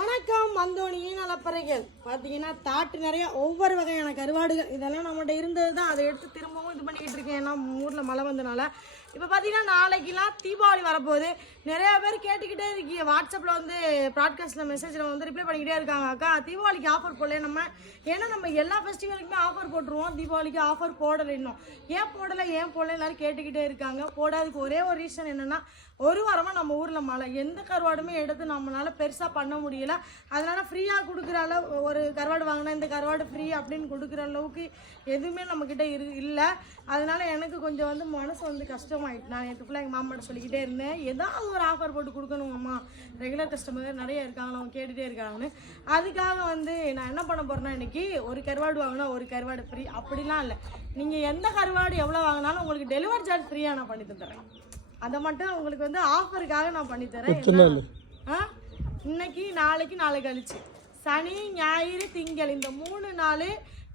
வணக்கம் மந்தோனியின் நலப்பறைகள். பார்த்தீங்கன்னா தாட்டு நிறையா ஒவ்வொரு வகையான கருவாடுகள் இதெல்லாம் நம்மகிட்ட இருந்தது தான். அதை எடுத்து திரும்பவும் இது பண்ணிக்கிட்டு இருக்கேன். ஏன்னா ஊரில் மழை வந்தனால இப்போ பார்த்தீங்கன்னா நாளைக்கெல்லாம் தீபாவளி வரப்போகுது. நிறையா பேர் கேட்டுக்கிட்டே இருக்கீங்க. வாட்ஸ்அப்பில் வந்து ப்ராட்காஸ்ட்டில் மெசேஜில் வந்து ரிப்ளை பண்ணிக்கிட்டே இருக்காங்க. அக்கா தீபாவளிக்கு ஆஃபர் போடல நம்ம. ஏன்னா நம்ம எல்லா ஃபெஸ்டிவலுக்குமே ஆஃபர் போட்டுருவோம். தீபாவளிக்கு ஆஃபர் போடலை இன்னும். ஏன் போடலை எல்லோரும் கேட்டுக்கிட்டே இருக்காங்க. போடாதுக்கு ஒரே ஒரு ரீசன் என்னென்னா, ஒரு வாரமாக நம்ம ஊரில் மழை, எந்த கருவாடுமே எடுத்து நம்மளால் பெருசாக பண்ண முடியல. அதனால் ஃப்ரீயாக கொடுக்குற அளவு ஒரு கருவாடு வாங்கினா இந்த கருவாடு ஃப்ரீ அப்படின்னு கொடுக்குற அளவுக்கு எதுவுமே நம்மக்கிட்ட இல்லை. அதனால் எனக்கு கொஞ்சம் வந்து மனசு வந்து கஷ்டமாயிட்டு. நான் நேற்றுக்குள்ளே எங்கள் மாமாட்ட சொல்லிக்கிட்டே இருந்தேன், ஏதாவது ஒரு ஆஃபர் போட்டு கொடுக்கணும் அம்மா, ரெகுலர் கஸ்டமர் நிறைய இருக்காங்க, அவங்க கேட்டுகிட்டே இருக்காங்கன்னு. அதுக்காக வந்து நான் என்ன பண்ண போகிறேன்னா, இன்றைக்கி ஒரு கருவாடு வாங்கினா ஒரு கருவாடு ஃப்ரீ அப்படிலாம் இல்லை. நீங்கள் எந்த கருவாடு எவ்வளோ வாங்கினாலும் உங்களுக்கு டெலிவரி சார்ஜ் ஃப்ரீயாக நான் பண்ணி தந்துடுறேன். அதை மட்டும் உங்களுக்கு வந்து ஆஃபருக்காக நான் பண்ணித்தரேன். இன்னைக்கு நாளைக்கு நாளை கழிச்சு சனி ஞாயிறு திங்கள் இந்த 3 நாள்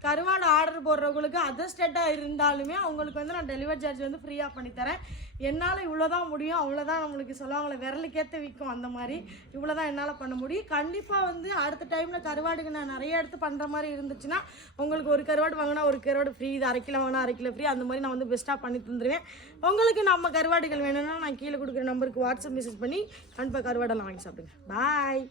கருவாடு ஆர்டர் போடுறவங்களுக்கு அதர் ஸ்டேட்டாக இருந்தாலுமே அவங்களுக்கு வந்து நான் டெலிவரி சார்ஜ் வந்து ஃப்ரீயாக பண்ணித்தரேன். என்னால் இவ்வளோதான் முடியும், அவ்வளோதான். நம்மளுக்கு சொல்லுவாங்களே விரலுக்கேற்ற விற்கும், அந்த மாதிரி இவ்வளோதான் என்னால் பண்ண முடியும். கண்டிப்பாக வந்து அடுத்த டைமில் கருவாடுக்கு நான் நிறைய எடுத்து பண்ணுற மாதிரி இருந்துச்சுன்னா உங்களுக்கு ஒரு கருவாடு வாங்கினா ஒரு கருவாடு ஃப்ரீ, இது 1/2 கிலோ வாங்கினா 1/2 கிலோ ஃப்ரீ, அந்த மாதிரி நான் வந்து பெஸ்ட்டாக பண்ணி தந்துடுவேன். உங்களுக்கு நம்ம கருவாடுகள் வேணும்னா நான் கீழே கொடுக்குற நம்பருக்கு வாட்ஸ்அப் மெசேஜ் பண்ணி கண்டிப்பாக கருவாடெல்லாம் வாங்கி சாப்பிடுங்க. பாய்.